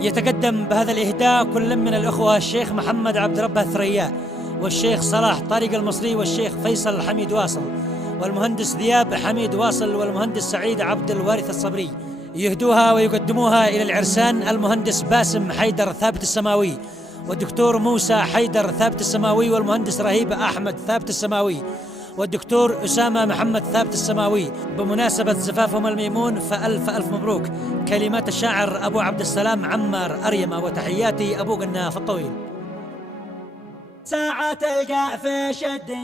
يتقدم بهذا الإهداء كل من الأخوة الشيخ محمد عبد ربه ثرياء، والشيخ صلاح طارق المصري، والشيخ فيصل حميد واصل، والمهندس ذياب حميد واصل، والمهندس سعيد عبد الوارث الصبري. يهدوها ويقدموها إلى العرسان المهندس باسم حيدر ثابت السماوي، والدكتور موسى حيدر ثابت السماوي، والمهندس رهيب أحمد ثابت السماوي، والدكتور أسامة محمد ثابت السماوي، بمناسبة زفافهم الميمون، فألف ألف مبروك. كلمات الشاعر أبو عبد السلام عمار أريمة، وتحياتي أبو قناف الطويل. ساعة القاع في شد،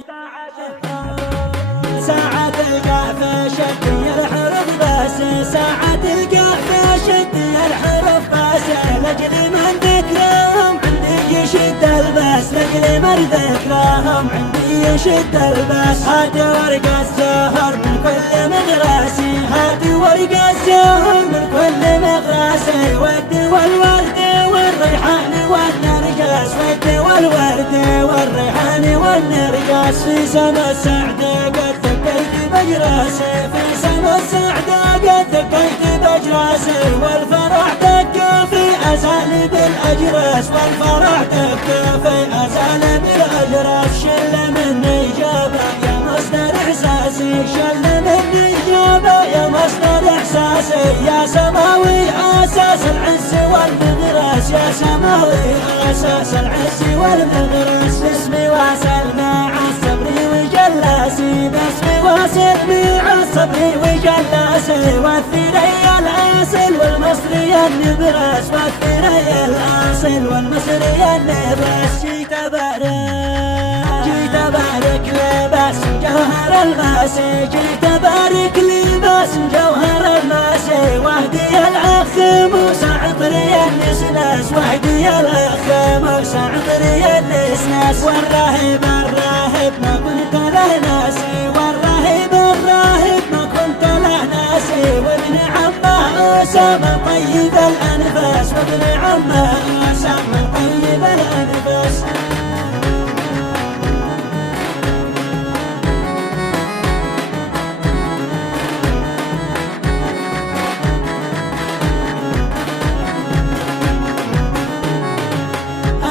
ساعة القاع في شد الحرف بس، ساعة القاع في شد الحرف بس، لجل من ذكرهم عندي يشد البس، لجل من ذكرهم عندي يشد البس. هات ورق الزهر من كل مغراسي، هات ورق الزهر من كل مغراسي، ود والورد والريحان والنرجس، ود والورد والريحان والنرجس. في سما السعدة قد دقيت بجراسي، في سما السعدة قد دقيت بجراسي، والفرح دق في أساليب الأجراس، والفرح دق في أساليب الأجراس. شل مني جابه يا مصدر إحساسي، شل مني جابه يا مصدر إحساسي، يا سماوي أساس العز والمغراس، يا سماوي أساس العز والمغراس. باسمي واصل مع الصبري وجلاسي، باسمي واصل مع الصبري وجلاسي، والثريا الأصل والمصري النبراس، والثريا الأصل والمصري النبراس. جيت أبارك، جيت أبارك لباس جوهر الماسي، جيت أبارك لباس جوهر الماسي، واهدي الأخ موسى عطري النسناس، واهدي الأخ موسى عطري النسناس. والراهب الراهب ما كنت له ناسي، والراهب الراهب ما كنت له ناسي، وابن عمه أسامة طيب الأنفاس، وابن عمه أسامة طيب الأنفاس.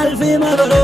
ألف مبروك،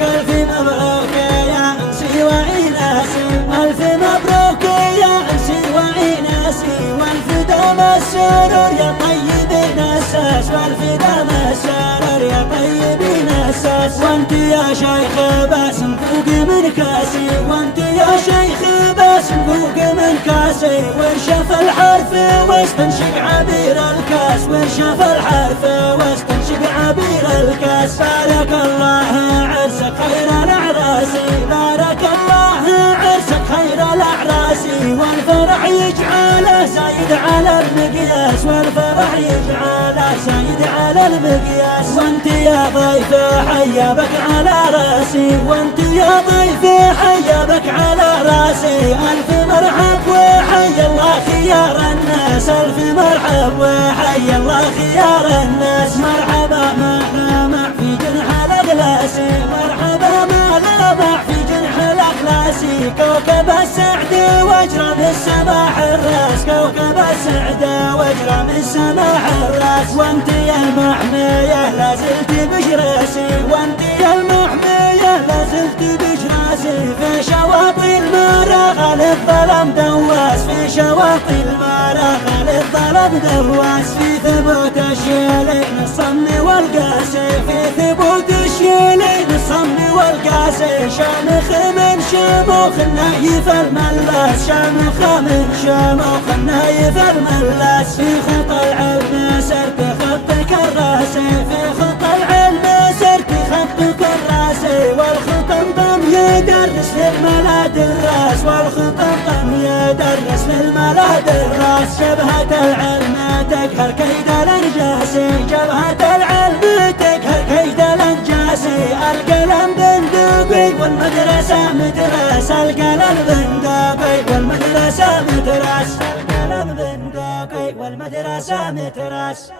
ألف مبروك يا أنسي وإناسي، ألف مبروك يا أنسي وإناسي، والف دوم السرور يا طيب نساس، والف دوم السرور يا طيب نساس. وانت يا شيخ باسم فوق من كاسي، وانت يا شيخ باسم فوق من كاسي، وانشف الحرف واستنشق عبير الكاس، وانشف الحرف واستنشق عبير الكاس. بارك الله عرسك خير الأعراس، بارك الله عرسك خير الأعراس، والفرح يجعله زايد على المقياس، والفرح يجعله زايد على المقياس. وانت يا ضيف حيا بك على راسي، وانت يا ضيف حيا بك على راسي، ألف مرحب وحيا الله خيار الناس، ألف مرحب وحيا الله خيار الناس. مرحبا ما لمع في جنح الأغلاسي، مرحبا ما لمع في جنح الأغلاسي، كوكب السعد واجرى بالسماء حراس، كوكب السعد واجرى بالسماء حراس. وانت يا المحمية لا زلت بجراسي، وانت يا المحمية لا زلت بجراسي، في شواطئ المراغ للظلم دواس، في شواطئ المراغ للظلم دواس. في ثبوت الشيلين الصم والقاسي، في ثبوت الشيلين الصم والقاسي، شامخ من شموخ النايف الملاس، شامخ من شموخ النايف الملاس. في خط العلم سرت خط كراسي، في خط العلم سرت خط كراسي، والخطم يدرس للملا دراس، والخطم يدرس للملا دراس. جبهة العلم تقهر كيد الأنجاسي، جبهة العلم تقهر كيد الأنجاسي، القلم بندقي والمدرسة مدرس، القلم بندقي والمدرسة مدرس، القلم بندقي والمدرسة مدرس.